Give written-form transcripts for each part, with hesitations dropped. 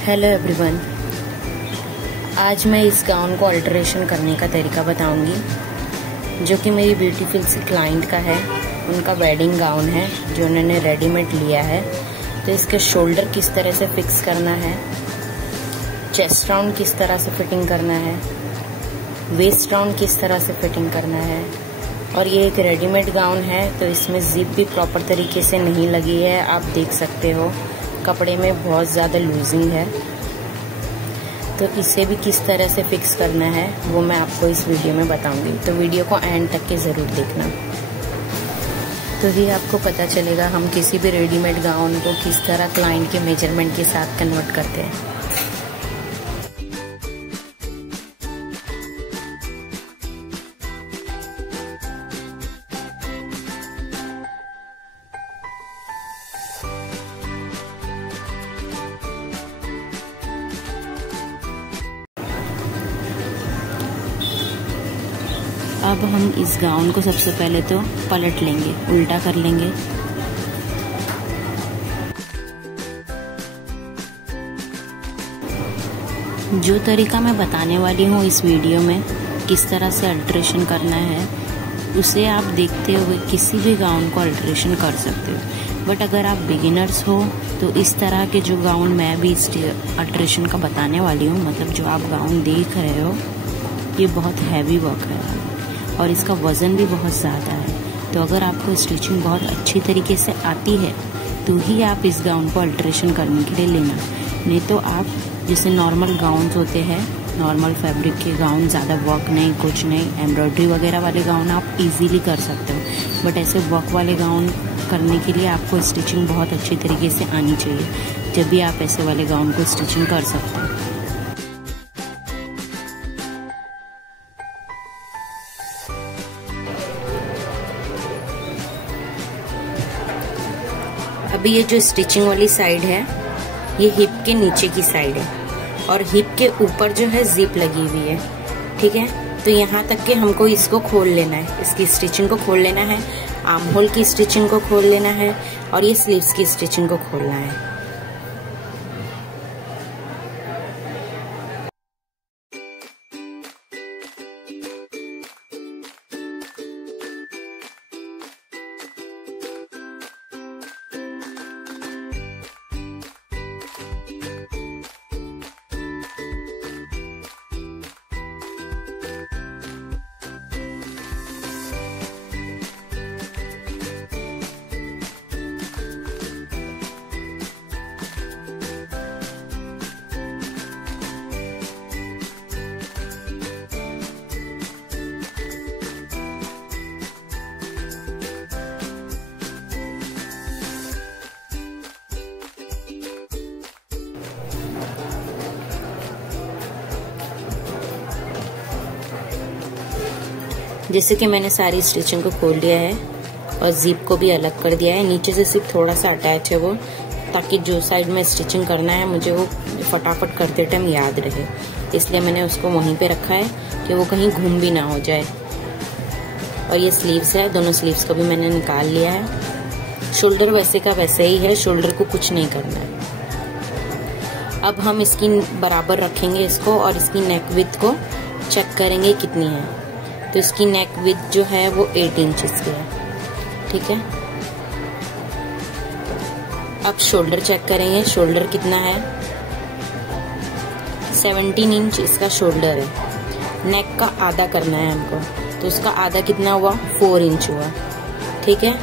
Hello everyone, आज मैं इस गाउन को अल्टरेशन करने का तरीका बताऊंगी, जो कि मेरी ब्यूटीफुल सी क्लाइंट का है। उनका वेडिंग गाउन है जो उन्होंने रेडीमेड लिया है। तो इसके शोल्डर किस तरह से फिक्स करना है, चेस्ट राउंड किस तरह से फिटिंग करना है, वेस्ट राउंड किस तरह से फिटिंग करना है। और ये एक रेडीमेड गाउन है तो इसमें जिप भी प्रॉपर तरीके से नहीं लगी है। आप देख सकते हो कपड़े में बहुत ज़्यादा लूजिंग है। तो इसे भी किस तरह से फिक्स करना है वो मैं आपको इस वीडियो में बताऊंगी। तो वीडियो को एंड तक के ज़रूर देखना, तो ही आपको पता चलेगा हम किसी भी रेडीमेड गाउन को किस तरह क्लाइंट के मेजरमेंट के साथ कन्वर्ट करते हैं। अब हम इस गाउन को सबसे पहले तो पलट लेंगे, उल्टा कर लेंगे। जो तरीका मैं बताने वाली हूँ इस वीडियो में किस तरह से अल्टरेशन करना है, उसे आप देखते हुए किसी भी गाउन को अल्टरेशन कर सकते हो। बट अगर आप बिगिनर्स हो तो इस तरह के जो गाउन मैं भी अल्टरेशन का बताने वाली हूँ, मतलब जो आप गाउन देख रहे हो, ये बहुत हैवी वर्क है और इसका वज़न भी बहुत ज़्यादा है। तो अगर आपको स्टिचिंग बहुत अच्छी तरीके से आती है तो ही आप इस गाउन को अल्टरेशन करने के लिए लेना। नहीं तो आप जैसे नॉर्मल गाउन्स होते हैं, नॉर्मल फैब्रिक के गाउन, ज़्यादा वर्क नहीं, कुछ नहीं, एम्ब्रॉयडरी वगैरह वाले गाउन आप इजीली कर सकते हो। बट ऐसे वर्क वाले गाउन करने के लिए आपको स्टिचिंग बहुत अच्छी तरीके से आनी चाहिए, जब भी आप ऐसे वाले गाउन को स्टिचिंग कर सकते हो। अभी ये जो स्टिचिंग वाली साइड है ये हिप के नीचे की साइड है और हिप के ऊपर जो है जिप लगी हुई है, ठीक है। तो यहाँ तक के हमको इसको खोल लेना है, इसकी स्टिचिंग को खोल लेना है, आर्म होल की स्टिचिंग को खोल लेना है और ये स्लीव्स की स्टिचिंग को खोलना है। जैसे कि मैंने सारी स्टिचिंग को खोल लिया है और जिप को भी अलग कर दिया है। नीचे से सिर्फ थोड़ा सा अटैच है वो, ताकि जो साइड में स्टिचिंग करना है मुझे वो फटाफट करते टाइम याद रहे, इसलिए मैंने उसको वहीं पे रखा है कि वो कहीं घूम भी ना हो जाए। और ये स्लीव्स है, दोनों स्लीव्स को भी मैंने निकाल लिया है। शोल्डर वैसे का वैसे ही है, शोल्डर को कुछ नहीं करना है। अब हम इसकी बराबर रखेंगे इसको और इसकी नेक विड्थ को चेक करेंगे कितनी है। तो इसकी नेक विड्थ जो है वो 8 इंचेस की है, ठीक है। अब शोल्डर चेक करेंगे, शोल्डर कितना है। 17 इंच इसका शोल्डर है। नेक का आधा करना है हमको, तो उसका आधा कितना हुआ, 4 इंच हुआ, ठीक है।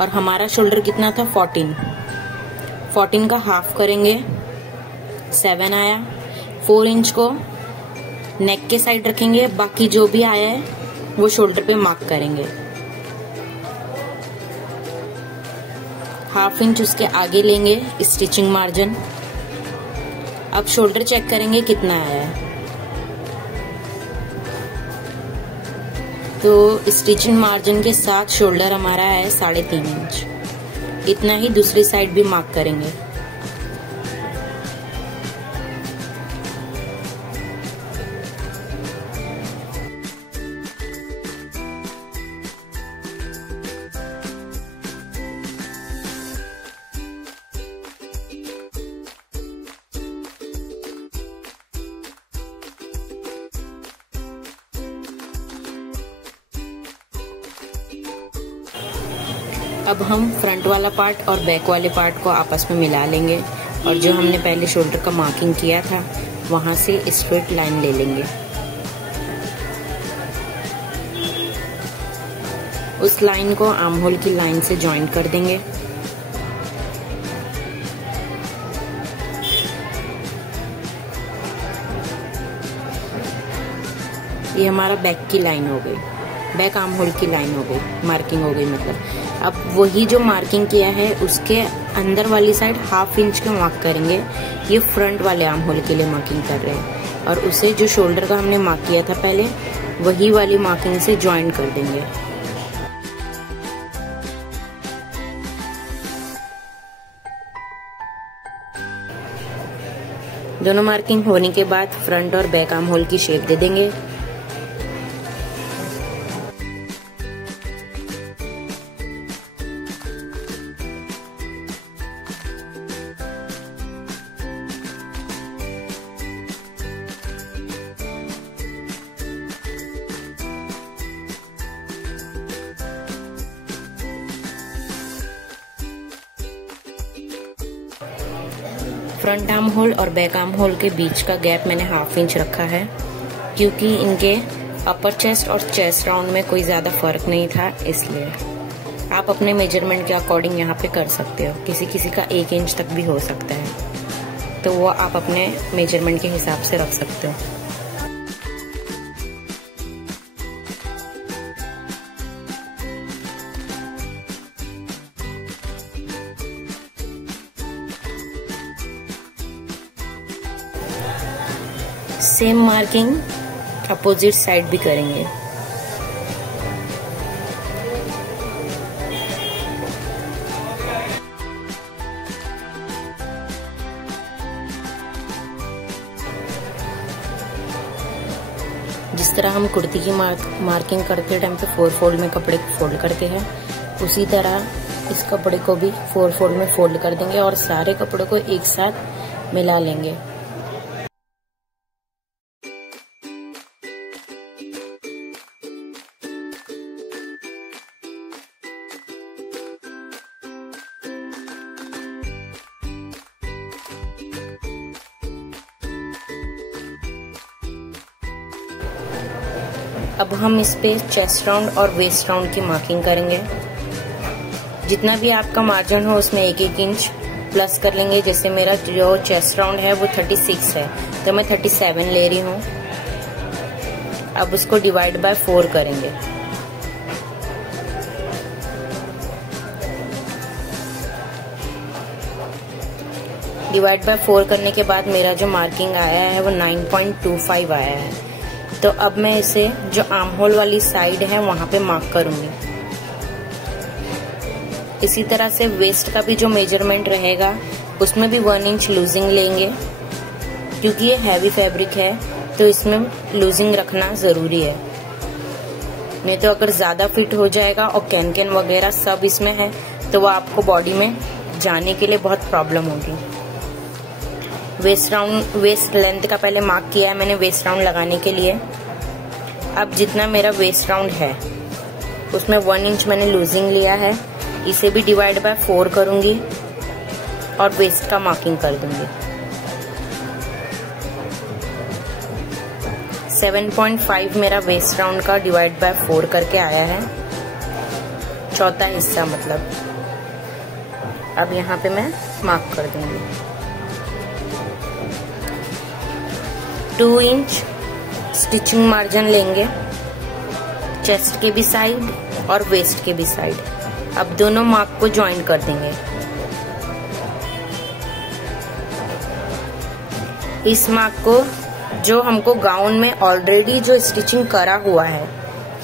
और हमारा शोल्डर कितना था, 14 का हाफ करेंगे, 7 आया। 4 इंच को नेक के साइड रखेंगे, बाकी जो भी आया है वो शोल्डर पे मार्क करेंगे। ½ इंच उसके आगे लेंगे स्टिचिंग मार्जिन। अब शोल्डर चेक करेंगे कितना आया है। तो स्टिचिंग मार्जिन के साथ शोल्डर हमारा है 3.5 इंच। इतना ही दूसरी साइड भी मार्क करेंगे। अब हम फ्रंट वाला पार्ट और बैक वाले पार्ट को आपस में मिला लेंगे और जो हमने पहले शोल्डर का मार्किंग किया था वहां से स्ट्रेट लाइन ले लेंगे। उस लाइन को आर्म होल की लाइन से जॉइन कर देंगे। ये हमारा बैक की लाइन हो गई, बैक आर्म होल की लाइन हो गई, मार्किंग हो गई मतलब। अब वही जो मार्किंग किया है उसके अंदर वाली साइड 1/2 इंच का मार्क करेंगे। ये फ्रंट वाले आर्म होल के लिए मार्किंग कर रहे हैं और उसे जो शोल्डर का हमने मार्क किया था पहले वही वाली मार्किंग से ज्वाइन कर देंगे। दोनों मार्किंग होने के बाद फ्रंट और बैक आर्म होल की शेप दे देंगे। फ्रंट आर्म होल और बैक आर्म होल के बीच का गैप मैंने 1/2 इंच रखा है क्योंकि इनके अपर चेस्ट और चेस्ट राउंड में कोई ज़्यादा फर्क नहीं था, इसलिए आप अपने मेजरमेंट के अकॉर्डिंग यहाँ पे कर सकते हो। किसी किसी का 1 इंच तक भी हो सकता है, तो वो आप अपने मेजरमेंट के हिसाब से रख सकते हो। सेम मार्किंग अपोजिट साइड भी करेंगे। जिस तरह हम कुर्ती की मार्किंग करते टाइम पे 4 फोल्ड में कपड़े को फोल्ड करते हैं, उसी तरह इस कपड़े को भी 4 फोल्ड में फोल्ड कर देंगे और सारे कपड़ों को एक साथ मिला लेंगे। अब हम इस पे चेस्ट राउंड और वेस्ट राउंड की मार्किंग करेंगे। जितना भी आपका मार्जिन हो उसमें 1-1 इंच प्लस कर लेंगे। जैसे मेरा जो चेस्ट राउंड है वो 36 है तो मैं 37 ले रही हूँ। अब उसको डिवाइड बाय 4 करेंगे। डिवाइड बाय 4 करने के बाद मेरा जो मार्किंग आया है वो 9.25 आया है। तो अब मैं इसे जो आर्म होल वाली साइड है वहां पे मार्क करूंगी। इसी तरह से वेस्ट का भी जो मेजरमेंट रहेगा उसमें भी 1 इंच लूजिंग लेंगे क्योंकि ये हैवी फैब्रिक है तो इसमें लूजिंग रखना जरूरी है, नहीं तो अगर ज्यादा फिट हो जाएगा और कैन वगैरह सब इसमें है तो वो आपको बॉडी में जाने के लिए बहुत प्रॉब्लम होगी। वेस्ट लेंथ का पहले मार्क किया है मैंने वेस्ट राउंड लगाने के लिए। अब जितना मेरा वेस्ट राउंड है उसमें 1 इंच मैंने लूजिंग लिया है। इसे भी डिवाइड बाय 4 करूंगी और वेस्ट का मार्किंग कर दूंगी। 7.5 मेरा वेस्ट राउंड का डिवाइड बाय 4 करके आया है, चौथा हिस्सा मतलब। अब यहाँ पे मैं मार्क कर दूंगी। 2 इंच स्टिचिंग मार्जिन लेंगे चेस्ट के भी साइड और वेस्ट के भी साइड। अब दोनों मार्क को ज्वाइन कर देंगे। इस मार्क को जो हमको गाउन में ऑलरेडी जो स्टिचिंग करा हुआ है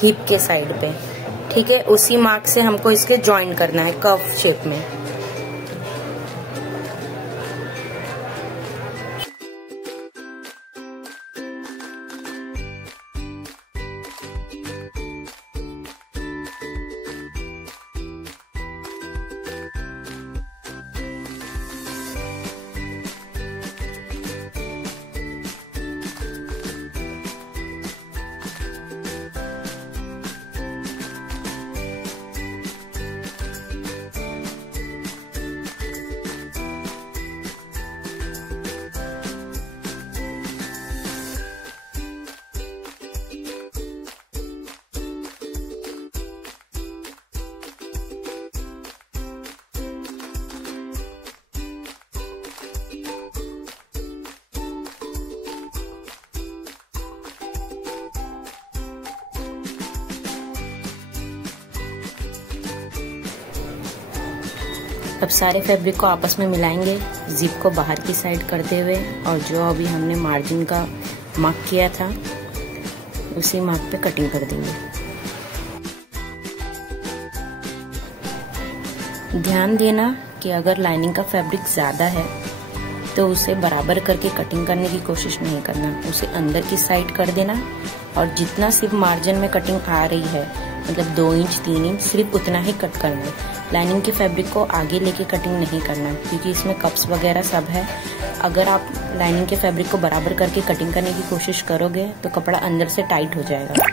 हिप के साइड पे, ठीक है, उसी मार्क से हमको इसके ज्वाइन करना है कर्व शेप में। अब सारे फैब्रिक को आपस में मिलाएंगे, जिप को बाहर की साइड करते हुए, और जो अभी हमने मार्जिन का मार्क किया था उसी मार्क पे कटिंग कर देंगे। ध्यान देना कि अगर लाइनिंग का फैब्रिक ज़्यादा है तो उसे बराबर करके कटिंग करने की कोशिश नहीं करना, उसे अंदर की साइड कर देना और जितना सिर्फ मार्जिन में कटिंग आ रही है, मतलब 2 इंच 3 इंच, सिर्फ उतना ही कट करना है। लाइनिंग के फैब्रिक को आगे लेके कटिंग नहीं करना, क्योंकि इसमें कप्स वगैरह सब है। अगर आप लाइनिंग के फैब्रिक को बराबर करके कटिंग करने की कोशिश करोगे तो कपड़ा अंदर से टाइट हो जाएगा।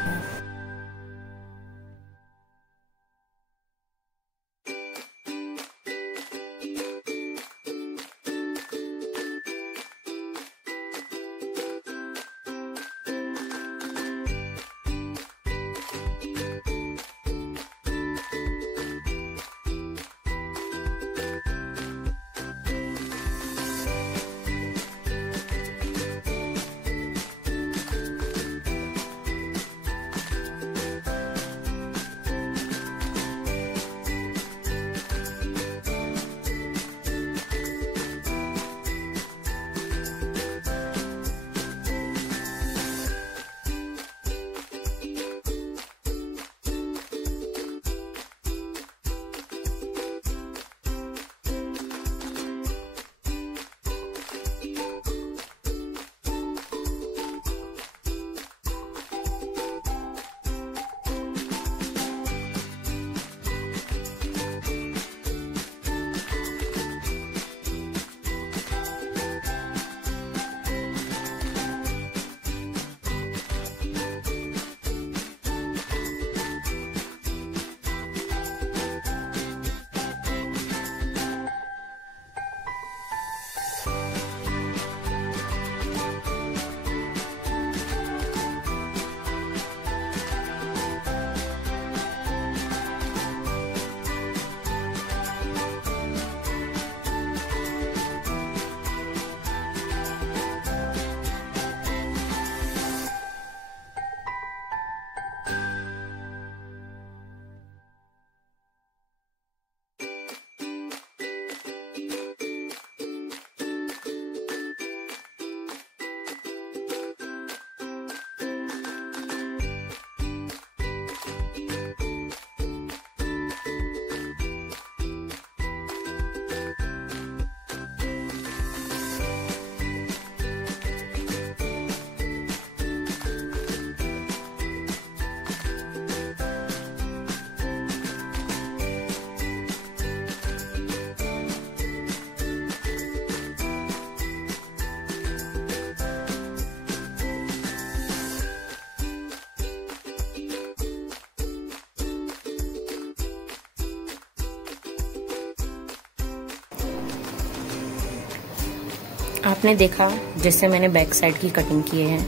आपने देखा जैसे मैंने बैक साइड की कटिंग किए हैं,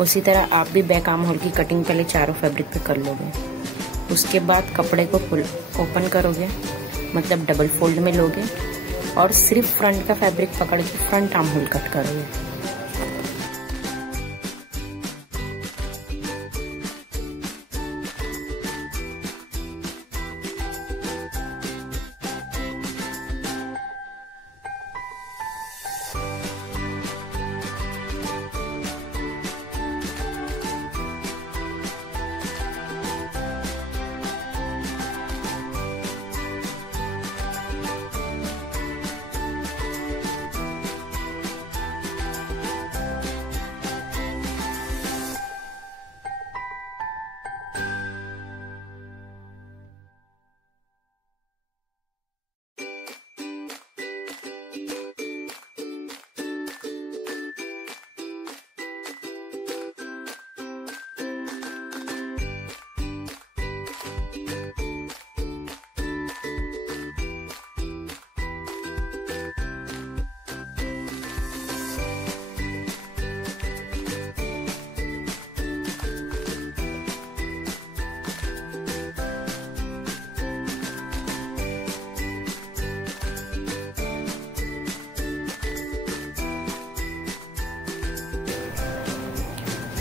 उसी तरह आप भी बैक आर्म होल की कटिंग पहले चारों फैब्रिक पे कर लोगे। उसके बाद कपड़े को फुल ओपन करोगे, मतलब डबल फोल्ड में लोगे और सिर्फ फ्रंट का फैब्रिक पकड़ के फ्रंट आर्म होल कट करोगे।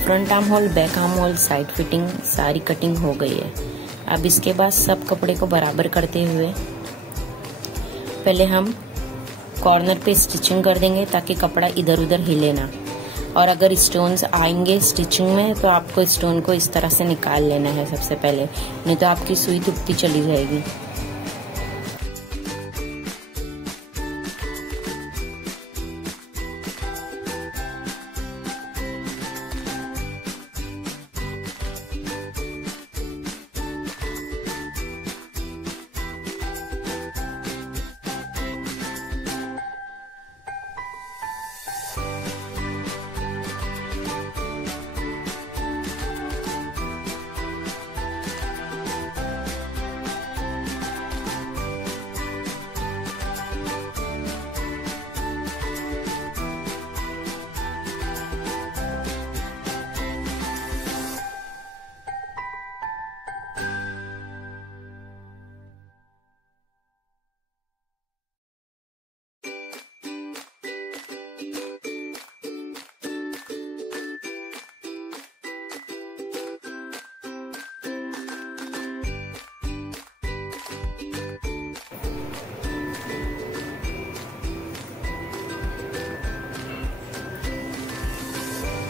Front arm hole, back arm hole, side fitting सारी कटिंग हो गई है। अब इसके बाद सब कपड़े को बराबर करते हुए पहले हम कॉर्नर पे स्टिचिंग कर देंगे ताकि कपड़ा इधर उधर हिले ना। और अगर स्टोन्स आएंगे स्टिचिंग में तो आपको स्टोन को इस तरह से निकाल लेना है सबसे पहले, नहीं तो आपकी सुई दुखती चली जाएगी।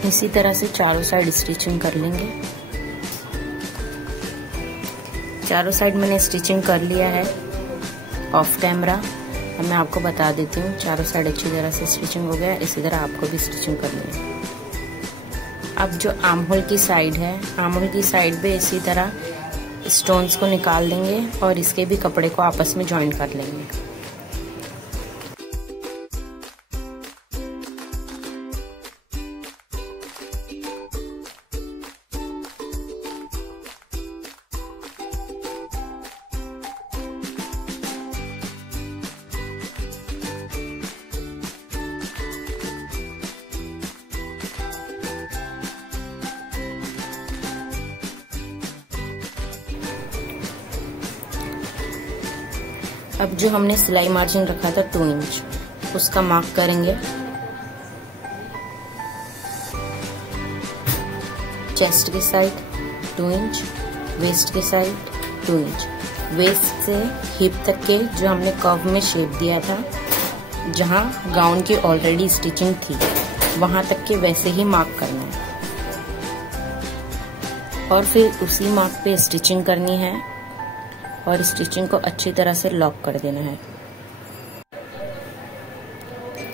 इसी तरह से चारों साइड स्टिचिंग कर लेंगे। चारों साइड मैंने स्टिचिंग कर लिया है ऑफ कैमरा। अब मैं आपको बता देती हूँ, चारों साइड अच्छी तरह से स्टिचिंग हो गया। इसी तरह आपको भी स्टिचिंग करनी है। अब जो आर्म होल की साइड है, आर्म होल की साइड पे इसी तरह स्टोन्स को निकाल देंगे और इसके भी कपड़े को आपस में ज्वाइन कर लेंगे। अब जो हमने सिलाई मार्जिन रखा था 2 इंच, उसका मार्क करेंगे। चेस्ट की साइड 2 इंच, वेस्ट की साइड 2 इंच। वेस्ट से हिप तक के जो हमने कर्व में शेप दिया था, जहां गाउन की ऑलरेडी स्टिचिंग थी, वहां तक के वैसे ही मार्क करना है और फिर उसी मार्क पे स्टिचिंग करनी है और स्टिचिंग को अच्छी तरह से लॉक कर देना है।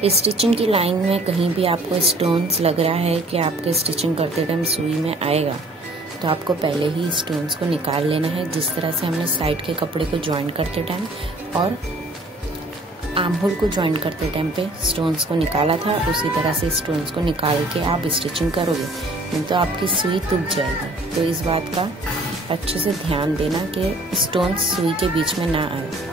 स्टिचिंग की लाइन में कहीं भी आपको स्टोन्स लग रहा है कि आपके स्टिचिंग करते टाइम सुई में आएगा, तो आपको पहले ही स्टोन्स को निकाल लेना है, जिस तरह से हमने साइड के कपड़े को ज्वाइन करते टाइम और आर्म होल को ज्वाइन करते टाइम पे स्टोन्स को निकाला था, उसी तरह से स्टोन्स को निकाल के आप स्टिचिंग करोगे, नहीं तो आपकी सुई टूट जाएगी। तो इस बात का अच्छे से ध्यान देना कि स्टोन्स सुई के बीच में ना आए।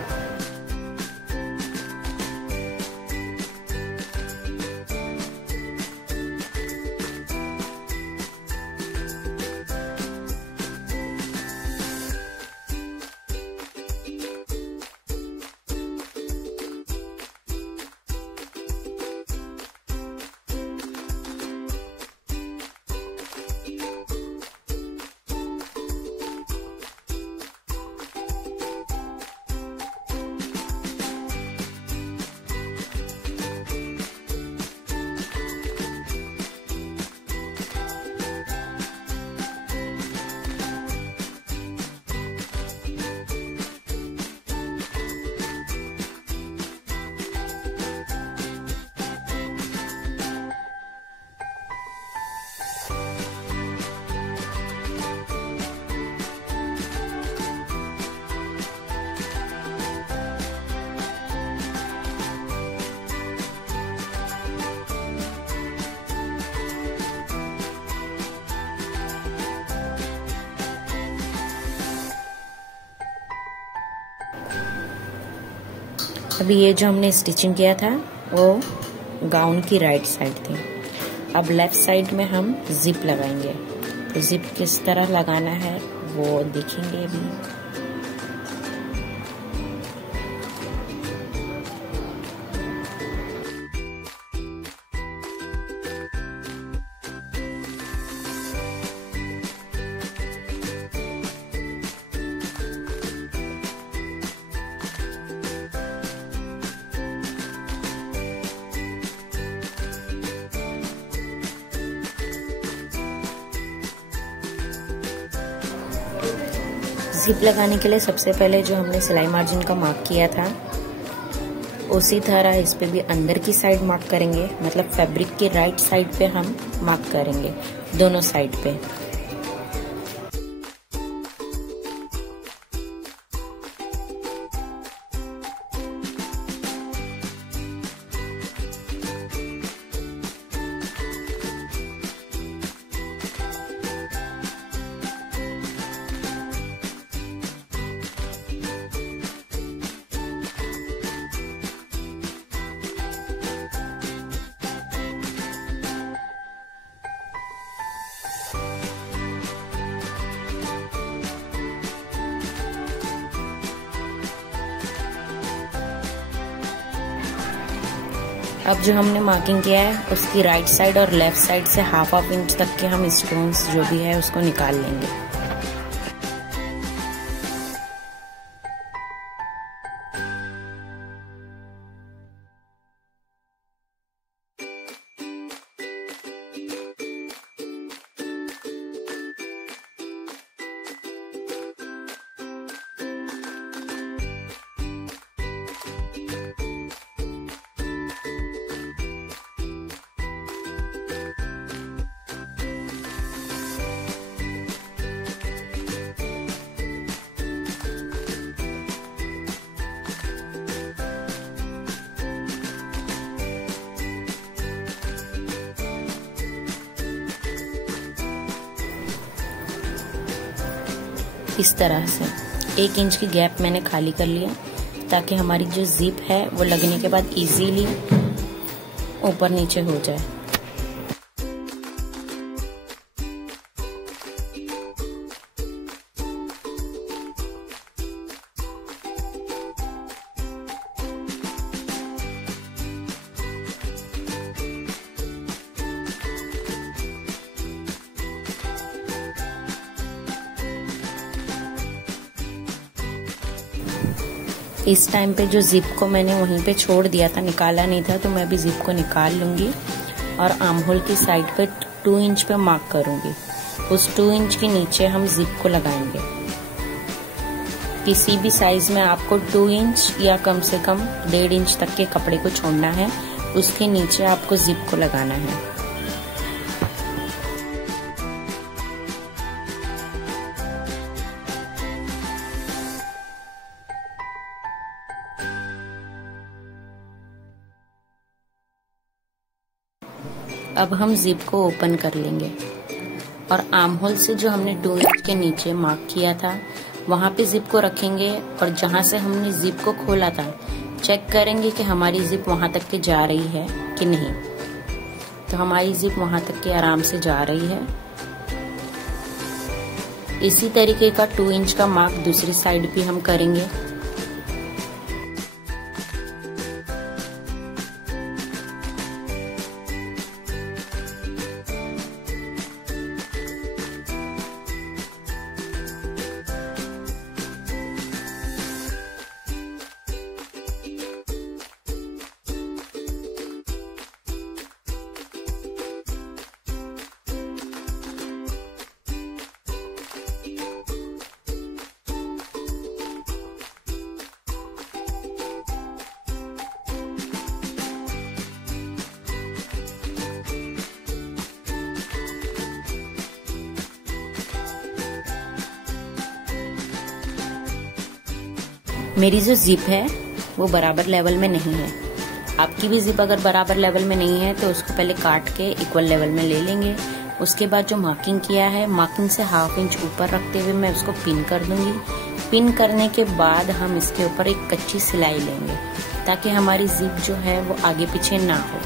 अभी ये जो हमने स्टिचिंग किया था वो गाउन की राइट साइड थी। अब लेफ्ट साइड में हम जिप लगाएंगे। तो जिप किस तरह लगाना है वो देखेंगे अभी। जिप लगाने के लिए सबसे पहले जो हमने सिलाई मार्जिन का मार्क किया था उसी तरह इस पे भी अंदर की साइड मार्क करेंगे, मतलब फैब्रिक के राइट साइड पे हम मार्क करेंगे दोनों साइड पे। अब जो हमने मार्किंग किया है उसकी राइट साइड और लेफ्ट साइड से हाफ इंच तक के हम स्टोन्स जो भी है उसको निकाल लेंगे। इस तरह से 1 इंच की गैप मैंने खाली कर लिया ताकि हमारी जो जिप है वो लगने के बाद इजीली ऊपर नीचे हो जाए। इस टाइम पे जो जिप को मैंने वहीं पे छोड़ दिया था, निकाला नहीं था, तो मैं अभी जिप को निकाल लूंगी और आर्म होल की साइड पे 2 इंच पे मार्क करूंगी। उस 2 इंच के नीचे हम जिप को लगाएंगे। किसी भी साइज में आपको 2 इंच या कम से कम 1.5 इंच तक के कपड़े को छोड़ना है, उसके नीचे आपको जिप को लगाना है। अब हम जिप को ओपन कर लेंगे और आर्म होल से जो हमने 2 इंच के नीचे मार्क किया था वहां पे जिप को रखेंगे और जहां से हमने जिप को खोला था चेक करेंगे कि हमारी जिप वहां तक के जा रही है कि नहीं। तो हमारी जिप वहां तक के आराम से जा रही है। इसी तरीके का 2 इंच का मार्क दूसरी साइड भी हम करेंगे। मेरी जो जिप है वो बराबर लेवल में नहीं है। आपकी भी जिप अगर बराबर लेवल में नहीं है तो उसको पहले काट के इक्वल लेवल में ले लेंगे। उसके बाद जो मार्किंग किया है, मार्किंग से 1/2 इंच ऊपर रखते हुए मैं उसको पिन कर दूंगी। पिन करने के बाद हम इसके ऊपर एक कच्ची सिलाई लेंगे ताकि हमारी जिप जो है वो आगे पीछे ना हो।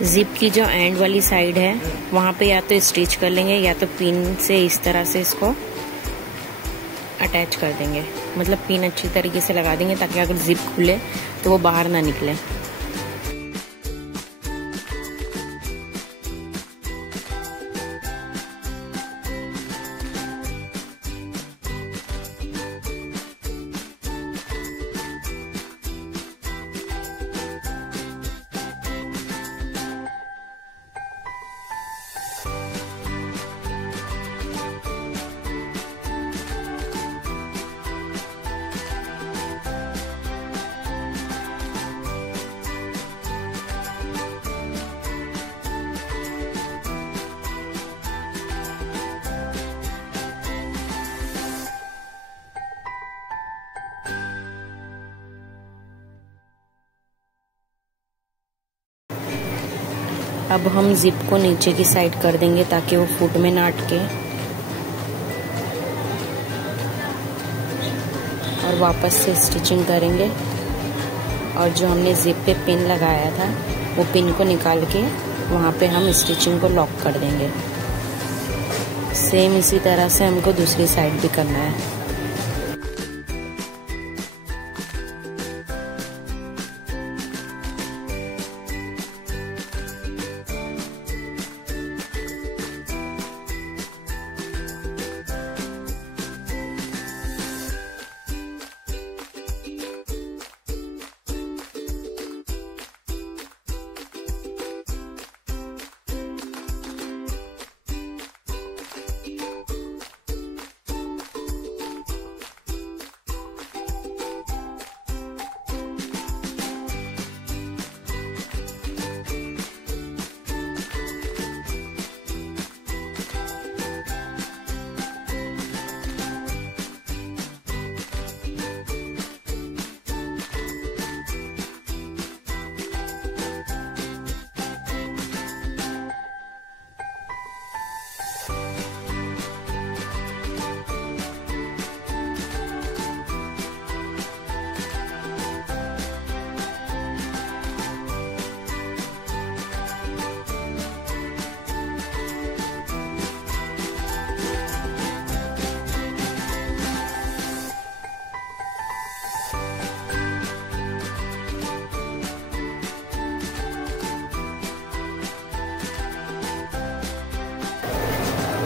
जिप की जो एंड वाली साइड है वहाँ पे या तो स्टिच कर लेंगे या तो पिन से इस तरह से इसको अटैच कर देंगे, मतलब पिन अच्छी तरीके से लगा देंगे ताकि अगर जिप खुले तो वो बाहर ना निकले। अब हम जिप को नीचे की साइड कर देंगे ताकि वो फुट में ना अटके, और वापस से स्टिचिंग करेंगे। और जो हमने जिप पे पिन लगाया था वो पिन को निकाल के वहाँ पे हम स्टिचिंग को लॉक कर देंगे। सेम इसी तरह से हमको दूसरी साइड भी करना है।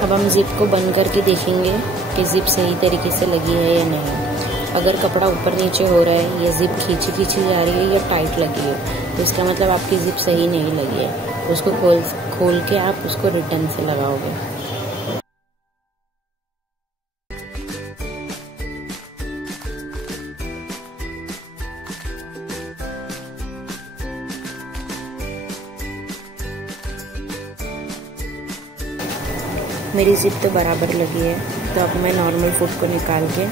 अब हम जिप को बंद करके देखेंगे कि जिप सही तरीके से लगी है या नहीं। अगर कपड़ा ऊपर नीचे हो रहा है या जिप खींची खींची जा रही है या टाइट लगी है तो इसका मतलब आपकी जिप सही नहीं लगी है। उसको खोल के आप उसको रिटर्न से लगाओगे। मेरी जिप तो बराबर लगी है, तो अब मैं नॉर्मल फुट को निकाल के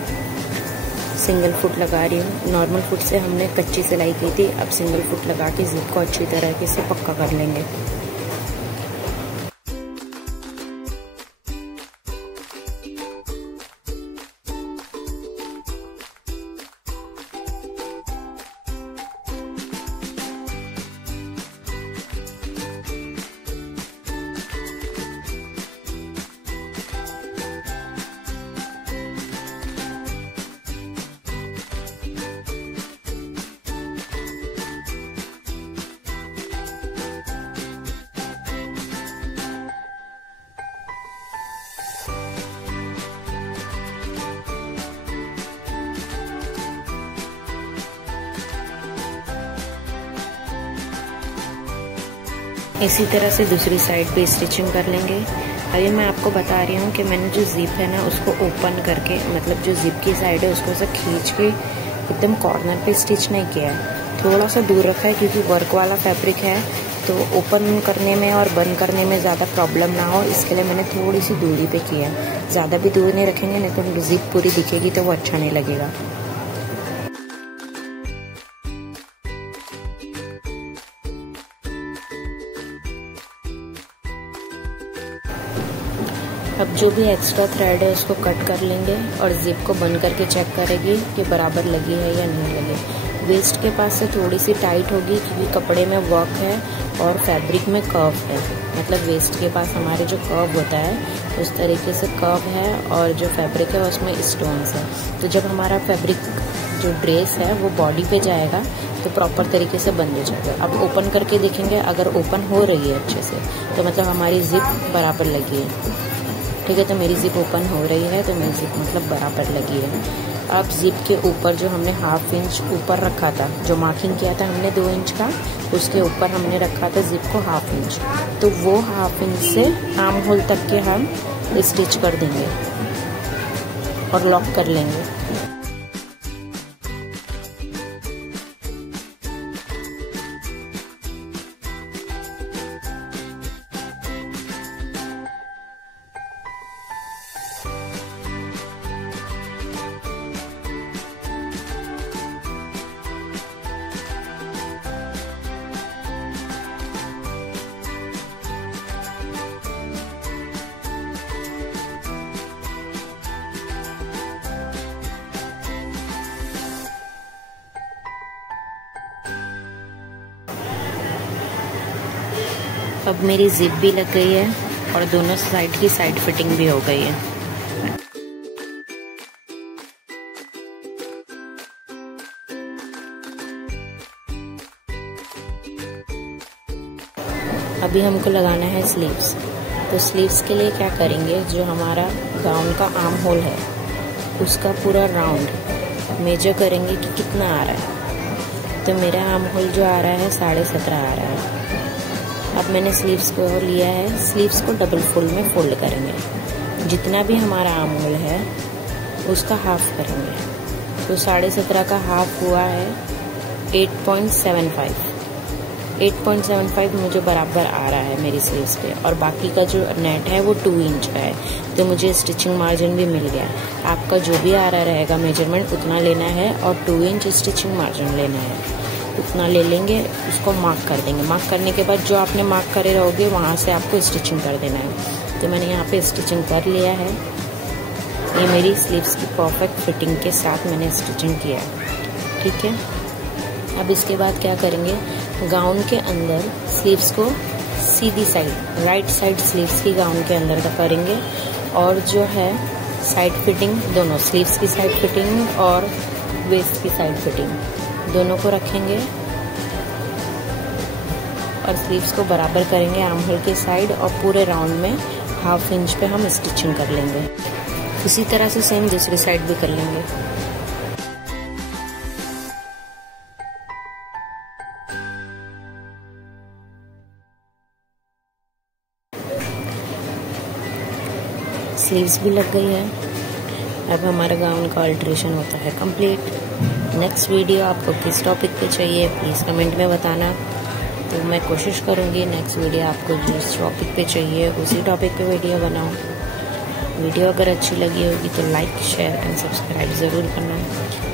सिंगल फुट लगा रही हूँ। नॉर्मल फुट से हमने कच्ची सिलाई की थी, अब सिंगल फुट लगा के जिप को अच्छी तरीके से पक्का कर लेंगे। इसी तरह से दूसरी साइड पे स्टिचिंग कर लेंगे। अभी मैं आपको बता रही हूँ कि मैंने जो जिप है ना उसको ओपन करके, मतलब जो जिप की साइड है उसको से खींच के एकदम कॉर्नर पे स्टिच नहीं किया है, थोड़ा सा दूर रखा है क्योंकि वर्क वाला फैब्रिक है तो ओपन करने में और बंद करने में ज़्यादा प्रॉब्लम ना हो, इसके लिए मैंने थोड़ी सी दूरी पे किया है। ज़्यादा भी दूर नहीं रखेंगे नहीं तो जिप पूरी दिखेगी तो वो अच्छा नहीं लगेगा। अब जो भी एक्स्ट्रा थ्रेड है उसको कट कर लेंगे और जिप को बंद करके चेक करेंगे कि बराबर लगी है या नहीं लगी। वेस्ट के पास से थोड़ी सी टाइट होगी क्योंकि कपड़े में वर्क है और फैब्रिक में कर्व है। मतलब वेस्ट के पास हमारे जो कर्व होता है उस तरीके से कर्व है और जो फैब्रिक है उसमें स्टोन्स है। तो जब हमारा फैब्रिक जो ड्रेस है वो बॉडी पे जाएगा तो प्रॉपर तरीके से बंद हो जाएगा। अब ओपन करके देखेंगे, अगर ओपन हो रही है अच्छे से तो मतलब हमारी जिप बराबर लगी है। ठीक है, तो मेरी जिप ओपन हो रही है तो मेरी जिप मतलब बराबर लगी है। अब जिप के ऊपर जो हमने 1/2 इंच ऊपर रखा था, जो मार्किंग किया था हमने 2 इंच का, उसके ऊपर हमने रखा था जिप को 1/2 इंच। तो वो 1/2 इंच से आर्म होल तक के हम स्टिच कर देंगे और लॉक कर लेंगे। अब मेरी जिप भी लग गई है और दोनों साइड की साइड फिटिंग भी हो गई है। अभी हमको लगाना है स्लीव्स। तो स्लीव्स के लिए क्या करेंगे, जो हमारा गाउन का आर्म होल है उसका पूरा राउंड मेजर करेंगे कि कितना आ रहा है। तो मेरा आर्म होल जो आ रहा है 17.5 आ रहा है। अब मैंने स्लीव्स को लिया है, स्लीव्स को डबल फोल्ड में फोल्ड करेंगे। जितना भी हमारा आर्म होल है उसका हाफ करेंगे। तो 17.5 का हाफ हुआ है 8.75। 8.75 मुझे बराबर आ रहा है मेरी स्लीव्स पे, और बाकी का जो नेट है वो 2 इंच का है। तो मुझे स्टिचिंग मार्जिन भी मिल गया। आपका जो भी आ रहा रहेगा मेजरमेंट उतना लेना है और 2 इंच स्टिचिंग मार्जिन लेना है। उतना ले लेंगे, उसको मार्क कर देंगे। मार्क करने के बाद जो आपने मार्क करे रहोगे वहाँ से आपको स्टिचिंग कर देना है। तो मैंने यहाँ पे स्टिचिंग कर लिया है। ये मेरी स्लीव्स की परफेक्ट फिटिंग के साथ मैंने स्टिचिंग किया है। ठीक है, अब इसके बाद क्या करेंगे, गाउन के अंदर स्लीव्स को सीधी साइड, राइट साइड स्लीव्स की गाउन के अंदर करेंगे, और जो है साइड फिटिंग दोनों, स्लीव्स की साइड फिटिंग और वेस्ट की साइड फिटिंग दोनों को रखेंगे और स्लीव्स को बराबर करेंगे आर्म होल के साइड, और पूरे राउंड में 1/2 इंच पे हम स्टिचिंग कर लेंगे। इसी तरह से सेम दूसरी साइड भी कर लेंगे। स्लीव्स भी लग गई है। अब हमारा गाउन का अल्ट्रेशन होता है कंप्लीट। नेक्स्ट वीडियो आपको किस टॉपिक पे चाहिए प्लीज़ कमेंट में बताना, तो मैं कोशिश करूँगी नेक्स्ट वीडियो आपको जिस टॉपिक पे चाहिए उसी टॉपिक पे वीडियो बनाऊँ। वीडियो अगर अच्छी लगी होगी तो लाइक, शेयर एंड सब्सक्राइब ज़रूर करना।